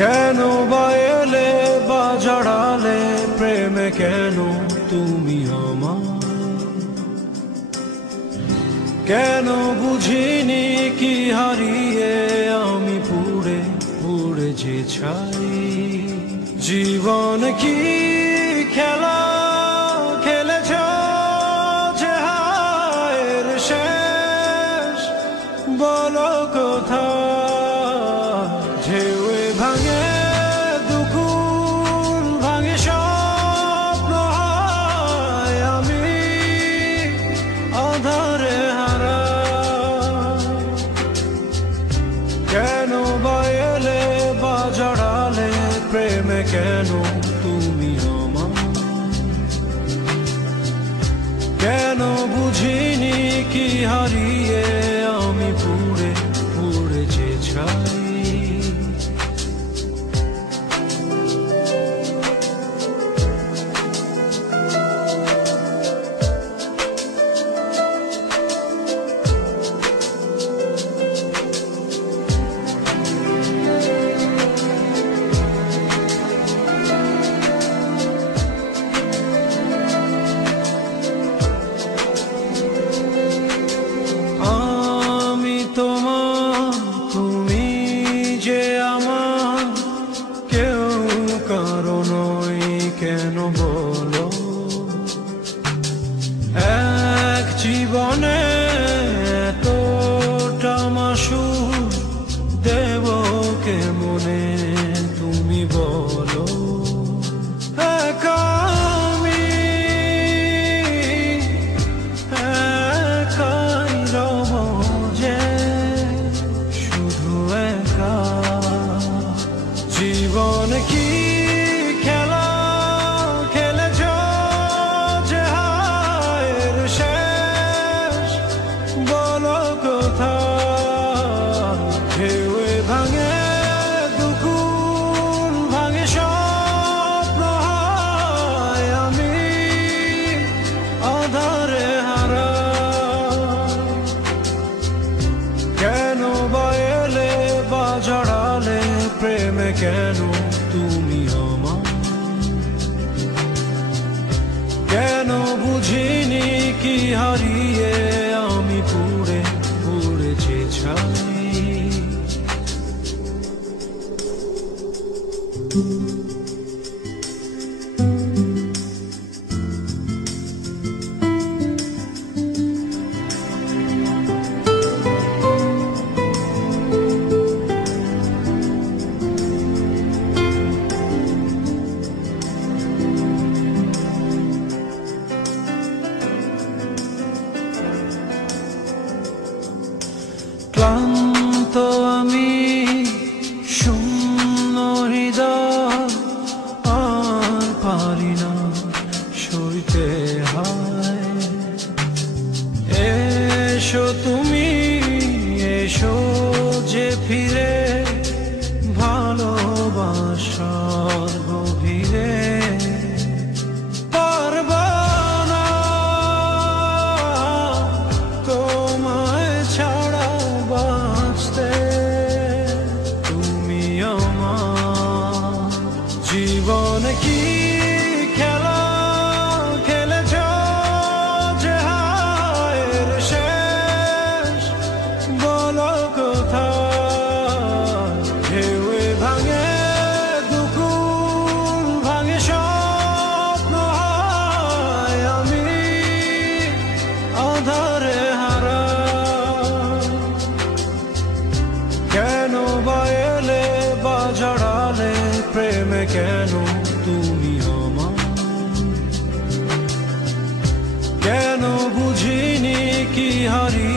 কেন বা এলে বা জড়ালে প্রেমে কেন তুমি আমার? কেন বুঝিনি কি হারিয়ে আমি পুড়ে পুড়ে যে ছাই। জীবন কি খেলা খেলেছ যে হায়ের শেষ বলো কোথায়? ঢেউয়ে ভাঙে দুকুল ভাঙে স্বপ্ন হয় আমি আধারে হারা। কেন বা এলে বা জড়ালে প্রেমে কেন তুমি আমার? কেন বুঝিনি কি হারিয়ে আমি পুড়ে পুড়ে যে ছাই। তুমি যে আমার কেউ কারণই কেন বলো? এক জীবনে এতটা মাসুর দেব কেমনে তুমি বলো? জীবন কি খেলা খেলেছ যে হায়ের শেষ বলো কোথায়? ঢেউয়ে ভাঙে দুকুল ভাঙে স্বপ্ন হয় আমি আধারে হারা। কেন বা এলে বা জড়ালে প্রেমে কেন তুমি আমার? কেন বুঝিনি কি হারিয়ে আমি পুড়ে পুড়ে যে ছাই। ক্লান্ত আমি শূন্য হৃদয় আর পারি না সইতে হয়। এসো তুমি এসো যে ফিরে ভালোবাসার গভীরে। জীবন কি খেলা খেলেছ যে হায়ের শেষ বলো কোথায়? ঢেউয়ে ভাঙে দুকুল ভাঙে স্বপ্ন হয় আমি আধারে হারা। কেন বা এলে বা জড়ালে প্রেমে কেন তুমি আমার? কেন বুঝিনি কি হারিয়ে